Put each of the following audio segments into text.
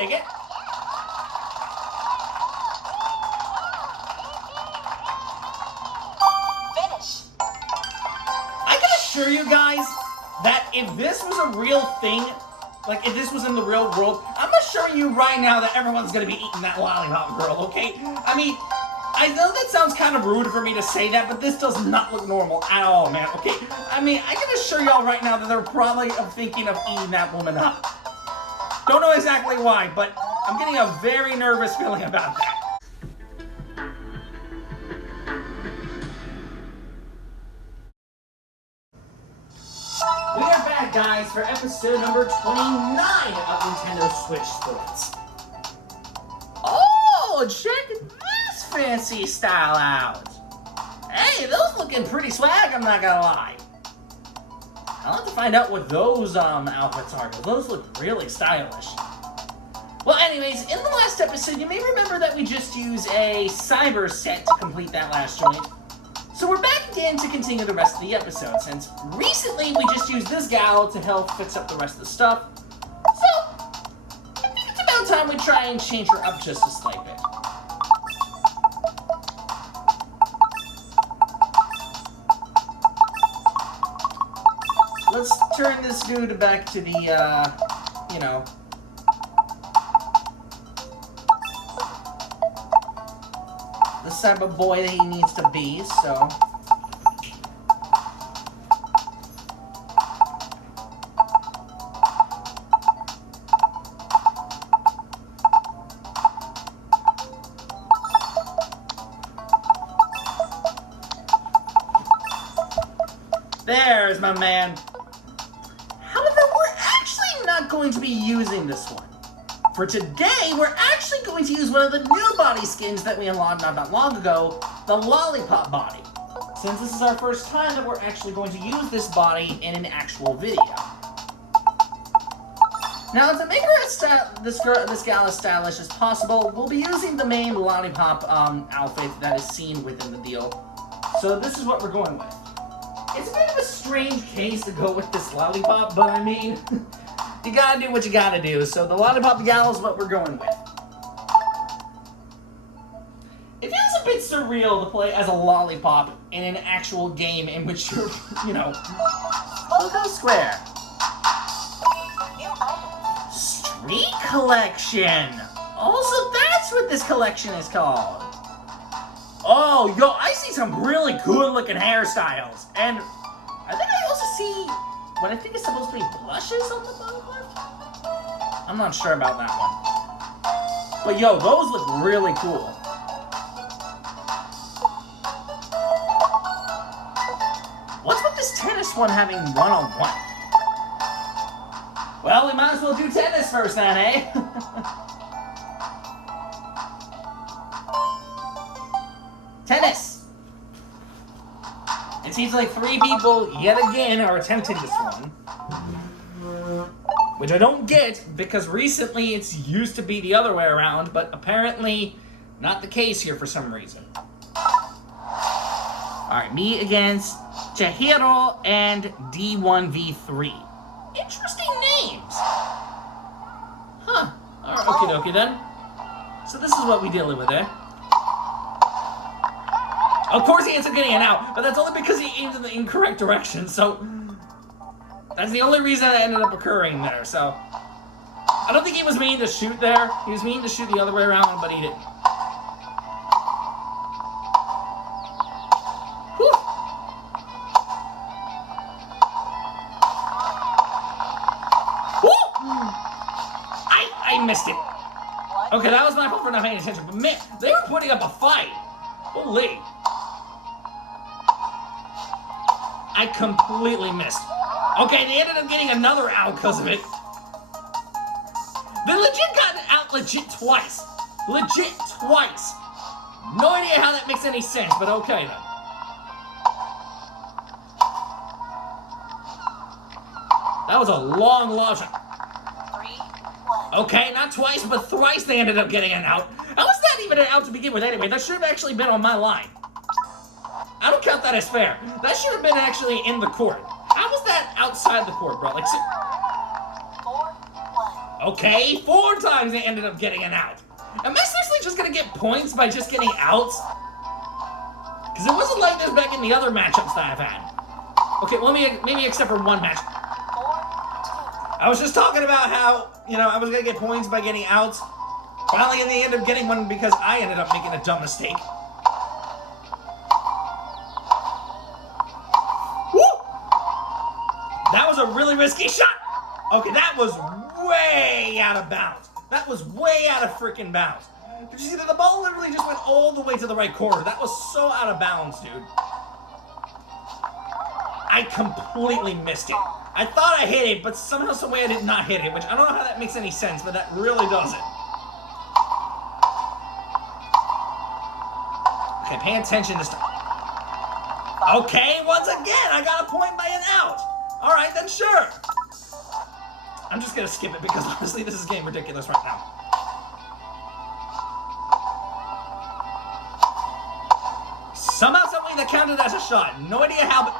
take it. Finish. I can assure you guys that if this was a real thing, like if this was in the real world, I'm assuring you right now that everyone's gonna be eating that lollipop girl, okay? I mean, I know that sounds kind of rude for me to say that, but this does not look normal at all, man, okay? I mean, I can assure y'all right now that they're probably thinking of eating that woman up. Don't know exactly why, but I'm getting a very nervous feeling about that. We are back, guys, for episode number 29 of Nintendo Switch Sports. Oh, check this fancy style out. Hey, those looking pretty swag, I'm not gonna lie. I'll have to find out what those outfits are, because those look really stylish. Well, anyways, in the last episode, you may remember that we just used a cyber set to complete that last joint. So we're back again to continue the rest of the episode, since recently we just used this gal to help fix up the rest of the stuff. So, I think it's about time we try and change her up just a slight bit. Let's turn this dude back to the, the type of boy that he needs to be, so. There's my man. However, we're actually not going to be using this one. For today, we're actually going to use one of the new body skins that we unlocked not that long ago, the Lollipop body. Since this is our first time that we're actually going to use this body in an actual video. Now, to make her this gal as stylish as possible, we'll be using the main Lollipop outfit that is seen within the deal. So this is what we're going with. It's a bit of a strange case to go with this Lollipop, but I mean, you gotta do what you gotta do, so the Lollipop gal is what we're going with. It feels a bit surreal to play as a Lollipop in an actual game in which you're, Logo Square. Street Collection! Also, that's what this collection is called. Oh, yo, I see some really good-looking hairstyles. And I think I also see what I think is supposed to be blushes on the bottom left. I'm not sure about that one. But yo, those look really cool. What's with this tennis one having one-on-one? Well, we might as well do tennis first then, eh? Tennis! It seems like 3 people, yet again, are attempting this one. Which I don't get, because recently it's used to be the other way around, but apparently not the case here for some reason. Alright, me against Chihiro and D1V3. Interesting names! Huh. Alright, okie dokie then. So this is what we dealing with, eh? Of course he ends up getting it out, but that's only because he aimed in the incorrect direction, so that's the only reason that ended up occurring there, so I don't think he was meaning to shoot there. He was meaning to shoot the other way around, but he didn't. Whew. Woo! I missed it. Okay, that was my fault for not paying attention, but man, they were putting up a fight. Holy. I completely missed. Okay, they ended up getting another out because of it. They legit got out legit twice. Legit twice. No idea how that makes any sense, but okay then. That was a long shot. 3-1. Okay, not twice, but thrice they ended up getting an out. How was that even an out to begin with anyway? That should have actually been on my line. I don't count that as fair. That should have been actually in the court. How was that outside the court, bro? Like, 4-1. Okay, 4 times they ended up getting an out. Am I seriously just gonna get points by just getting outs? Because it wasn't like this back in the other matchups that I've had. Okay, well, maybe except for one match. 4-2. I was just talking about how, I was gonna get points by getting outs. Finally, they ended up getting one because I ended up making a dumb mistake. Woo! That was a really risky shot. Okay, that was way out of bounds. That was way out of freaking bounds. Did you see that the ball literally just went all the way to the right corner? That was so out of bounds, dude. I completely missed it. I thought I hit it, but somehow, some way I did not hit it, which I don't know how that makes any sense, but that really doesn't. Okay, pay attention this time. Okay, once again, I got a point by an out. All right, then sure. I'm just gonna skip it because honestly, this is getting ridiculous right now. Somehow, something that counted as a shot. No idea how, but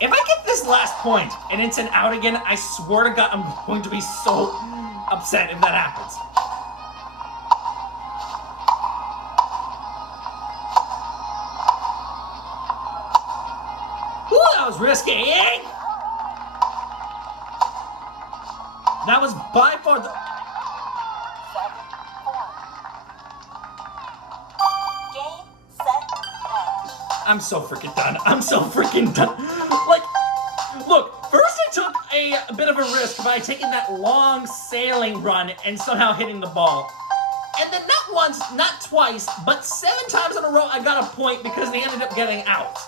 6-4. if I get this last point and it's an out again, I swear to God, I'm going to be so upset if that happens. Ooh, that was risky. That was by far the... 7-4. Game, set, match. I'm so freaking done. I'm so freaking done. Like, look, first I took a bit of a risk by taking that long sailing run and somehow hitting the ball. And then not once, not twice, but 7 times in a row I got a point because they ended up getting out.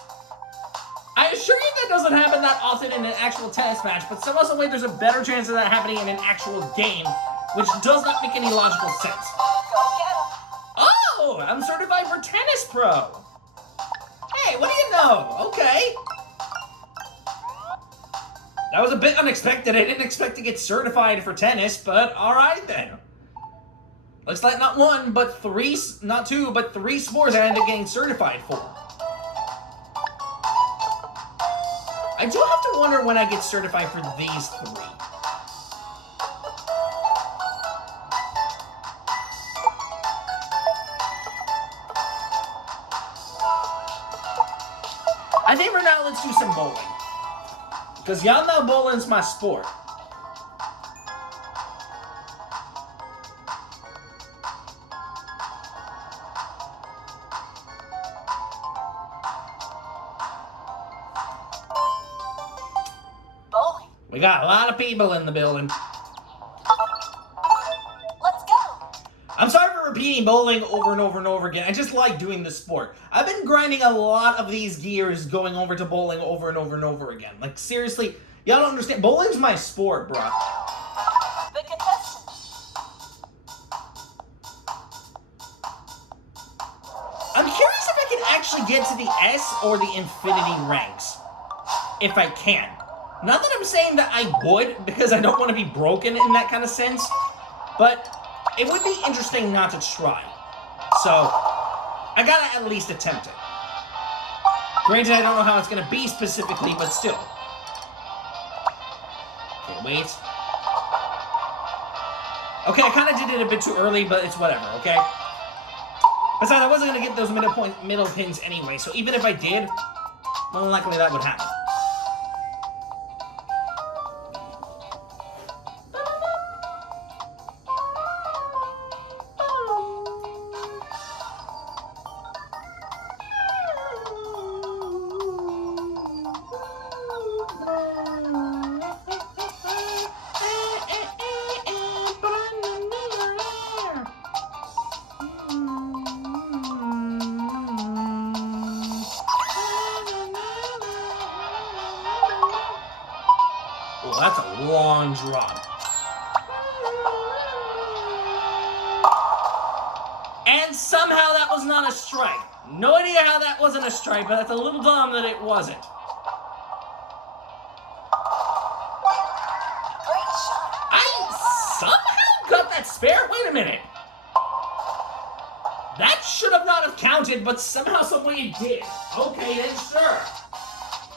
I assure you that doesn't happen that often in an actual tennis match, but somehow, some way, there's a better chance of that happening in an actual game, which does not make any logical sense. Go get 'em. Oh, I'm certified for Tennis Pro. Hey, what do you know? Okay. That was a bit unexpected. I didn't expect to get certified for tennis, but all right then. Looks like not 1, but 3, not 2, but 3 sports I ended up getting certified for. I do have to wonder when I get certified for these 3. I think for now, let's do some bowling. Because y'all know bowling's my sport. Bowling. We got a lot of people in the building. Let's go. I'm sorry for repeating bowling over and over and over again. I just like doing this sport. I've been grinding a lot of these gears going over to bowling over and over and over again. Like, seriously, y'all don't understand. Bowling's my sport, bro. The contestant. I'm curious if I can actually get to the S or the infinity ranks. If I can. Not that I'm saying that I would, because I don't want to be broken in that kind of sense, but it would be interesting not to try. So, I gotta at least attempt it. Granted, I don't know how it's gonna be specifically, but still. Okay, wait. Okay, I kind of did it a bit too early, but it's whatever, okay? Besides, I wasn't gonna get those middle pins anyway, so even if I did, more than likely that would happen. Oh, that's a long drop. And somehow that was not a strike. No idea how that wasn't a strike, but that's a little dumb that it wasn't. Great shot. I somehow got that spare. Wait a minute. That should have not have counted, but somehow, some way it did. Okay, then sure.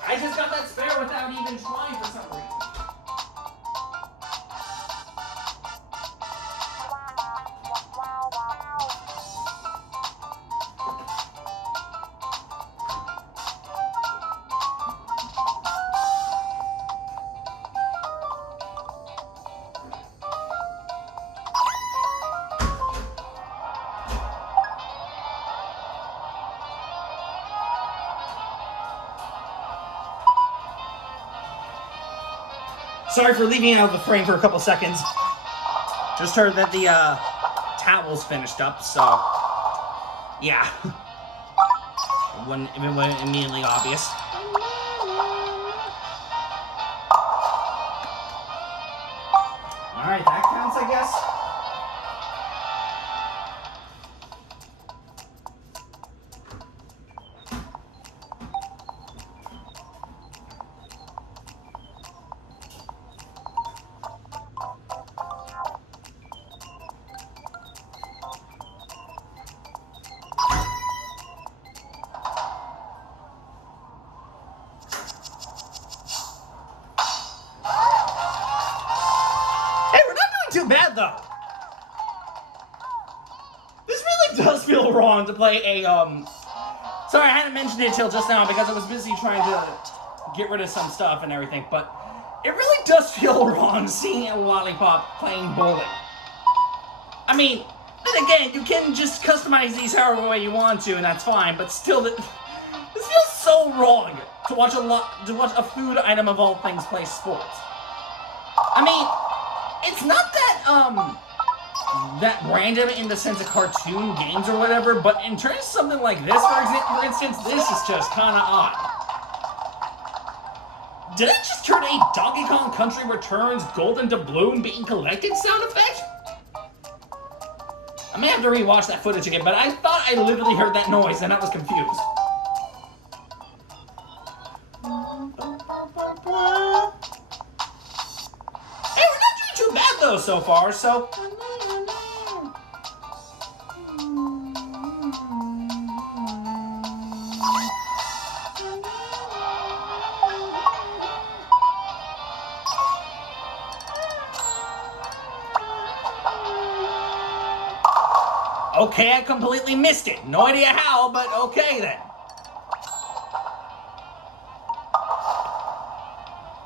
I just got that spare without even trying for some reason. Sorry for leaving out of the frame for a couple seconds. Just heard that the towel's finished up, so yeah. It wasn't immediately obvious. Alright, that counts, I guess. Too bad though. This really does feel wrong to play a sorry, I hadn't mentioned it till just now because I was busy trying to get rid of some stuff and everything, but it really does feel wrong seeing a lollipop playing bowling. I mean, then again, you can just customize these however way you want to, and that's fine, but still, this feels so wrong to watch a food item of all things play sports. I mean, it's not that that random in the sense of cartoon games or whatever, but in terms of something like this, for instance, this is just kind of odd. Did I just turn a Donkey Kong Country Returns Golden Doubloon being collected sound effect? I may have to rewatch that footage again, but I thought I literally heard that noise and I was confused. Too bad though so far, so okay, I completely missed it. No idea how, but okay then.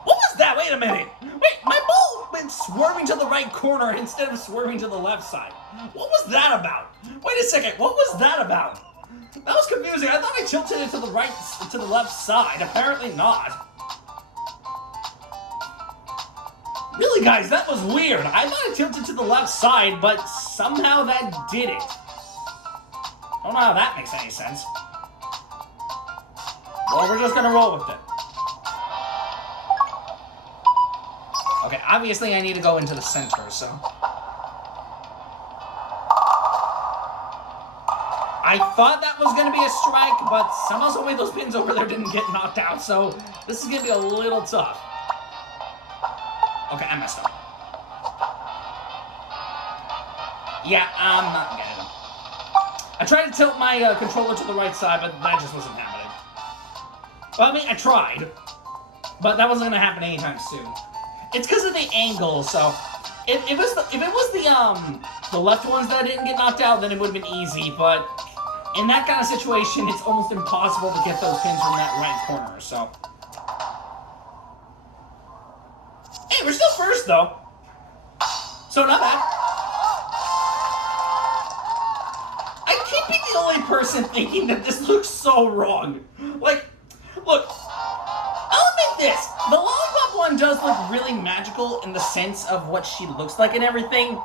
What was that? Wait a minute. Wait, my ball went swerving to the right corner instead of swerving to the left side. What was that about? Wait a second, what was that about? That was confusing. I thought I tilted it to the left side. Apparently not. Really, guys, that was weird. I thought I tilted to the left side, but somehow that did it. I don't know how that makes any sense. Well, we're just gonna roll with it. Okay, obviously I need to go into the center, so. I thought that was gonna be a strike, but somehow some way those pins over there didn't get knocked out, so this is gonna be a little tough. Okay, I messed up. Yeah, I'm not getting it. I tried to tilt my controller to the right side, but that just wasn't happening. Well, I mean, I tried, but that wasn't gonna happen anytime soon. It's because of the angle, so if it was the left ones that didn't get knocked out, then it would have been easy, but in that kind of situation, it's almost impossible to get those pins from that right corner, so. Hey, we're still first, though. So, not bad. I keep being the only person thinking that this looks so wrong. Like, look, I'll admit this. The lollipop one does look really magical in the sense of what she looks like and everything,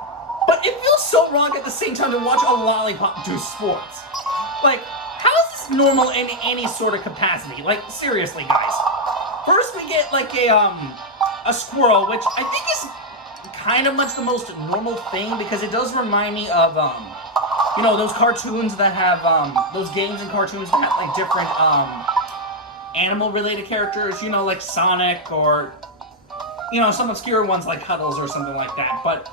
but it feels so wrong at the same time to watch a lollipop do sports. Like, how is this normal in any sort of capacity? Like, seriously, guys. First we get, like, a squirrel, which I think is kind of much the most normal thing, because it does remind me of, you know, those cartoons that have, those games and cartoons that have, like, different, animal-related characters, you know, like Sonic, or, you know, some obscure ones like Cuddles or something like that, but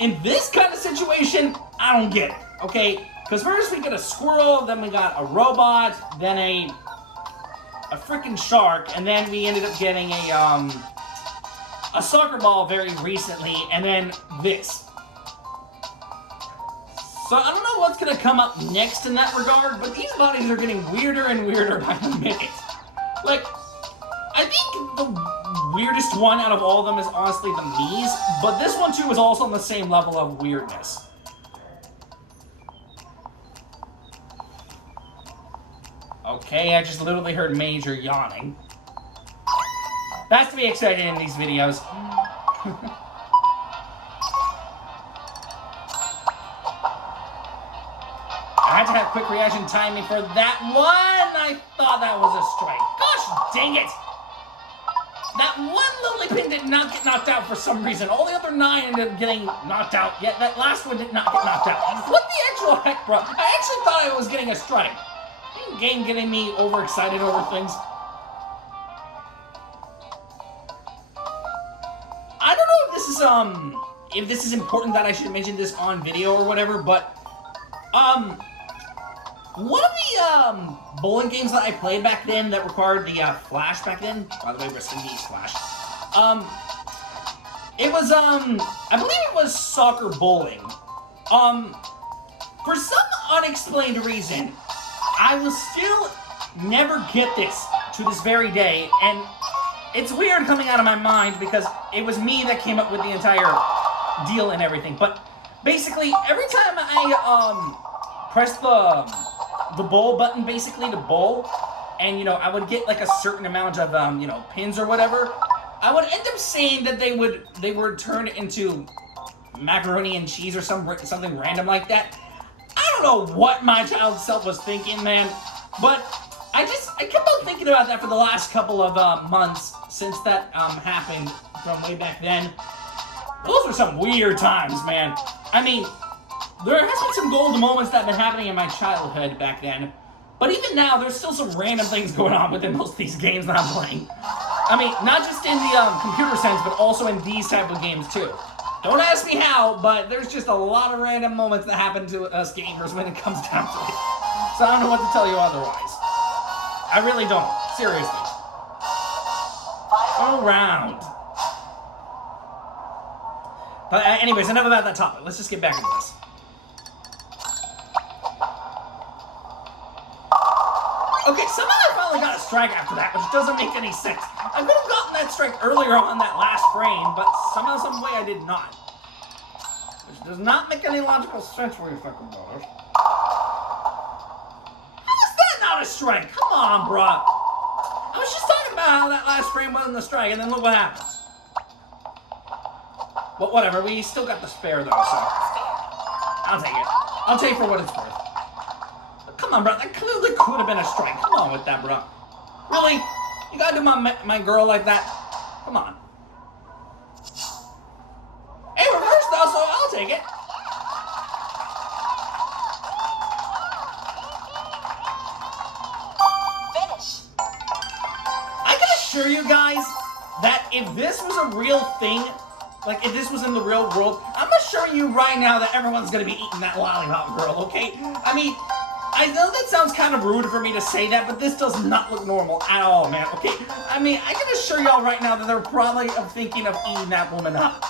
in this kind of situation, I don't get it, okay? Because first we get a squirrel, then we got a robot, then a a freaking shark, and then we ended up getting a soccer ball very recently, and then this. So I don't know what's gonna come up next in that regard, but these bodies are getting weirder and weirder by the minute. Like, I think the weirdest one out of all of them is honestly the Mii's, but this one too is also on the same level of weirdness. Okay, I just literally heard Major yawning. That's to be expected in these videos. I had to have quick reaction timing for that one. I thought that was a strike. Gosh dang it! That one Lily Pin did not get knocked out for some reason. All the other 9 ended up getting knocked out, yet that last one did not get knocked out. What the actual heck, bro? I actually thought I was getting a strike. Game getting me overexcited over things. I don't know if this is important that I should mention this on video or whatever, but one of the bowling games that I played back then that required the flash back then, by the way, rest in peace, Flash. It was I believe it was soccer bowling. For some unexplained reason, I will still never get this to this very day, and it's weird coming out of my mind because it was me that came up with the entire deal and everything. But basically, every time I press the bowl button basically to bowl, and you know I would get like a certain amount of you know, pins or whatever, I would end up saying that they would turn into macaroni and cheese or something random like that. I don't know what my child self was thinking, man, but I kept on thinking about that for the last couple of months since that happened from way back then. Those were some weird times, man. I mean, there has been some golden moments that have been happening in my childhood back then, but even now, there's still some random things going on within most of these games that I'm playing. I mean, not just in the computer sense, but also in these type of games too. Don't ask me how, but there's just a lot of random moments that happen to us gamers when it comes down to it. So I don't know what to tell you otherwise. I really don't. Seriously. All round. But anyways, enough about that topic. Let's just get back into this. Okay, somehow I finally got a strike after that, which doesn't make any sense. I could have gotten that strike earlier on that last frame, but somehow, some way I did not. Which does not make any logical sense when you think about it. How is that not a strike? Come on, bruh. I was just talking about how that last frame wasn't a strike, and then look what happens. But whatever, we still got the spare though, so I'll take it. I'll take it for what it's worth. Come on, bro. That clearly could have been a strike. Come on with that, bro. Really? You gotta do my girl like that? Come on. Hey, reverse though, so I'll take it. Finish. I can assure you guys that if this was a real thing, like if this was in the real world, I'm assuring you right now that everyone's gonna be eating that lollipop girl, okay? I mean, I know that sounds kind of rude for me to say that, but this does not look normal at all, man, okay? I mean, I can assure y'all right now that they're probably thinking of eating that woman up.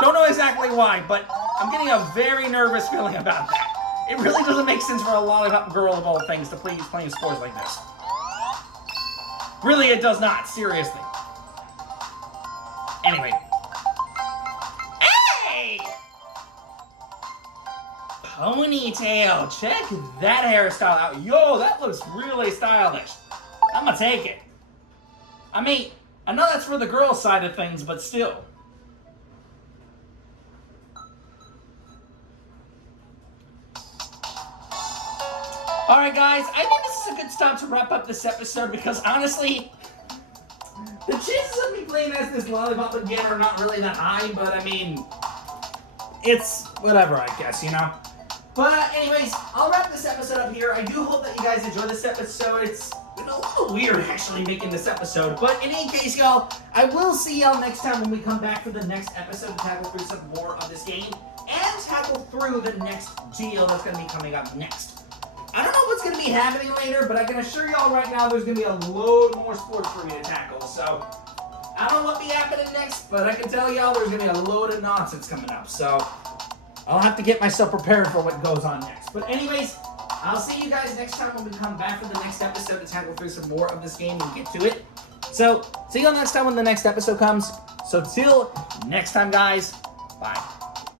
Don't know exactly why, but I'm getting a very nervous feeling about that. It really doesn't make sense for a lollipop girl of all things to please playing sports like this. Really, it does not, seriously. Anyway. Hey! Ponytail, check that hairstyle out. Yo, that looks really stylish. I'm gonna take it. I mean, I know that's for the girl side of things, but still. Alright guys, I think this is a good stop to wrap up this episode because honestly, the chances of me playing as this lollipop again are not really that high, but I mean, it's whatever, I guess, you know? But anyways, I'll wrap this episode up here. I do hope that you guys enjoyed this episode. It's been a little weird actually making this episode, but in any case, y'all, I will see y'all next time when we come back for the next episode to tackle through some more of this game and tackle through the next deal that's going to be coming up next. I don't know what's going to be happening later, but I can assure y'all right now there's going to be a load more sports for me to tackle. So, I don't know what'll be happening next, but I can tell y'all there's going to be a load of nonsense coming up. So, I'll have to get myself prepared for what goes on next. But anyways, I'll see you guys next time when we come back for the next episode to tackle through some more of this game and get to it. So, see you all next time when the next episode comes. So, till next time, guys, bye.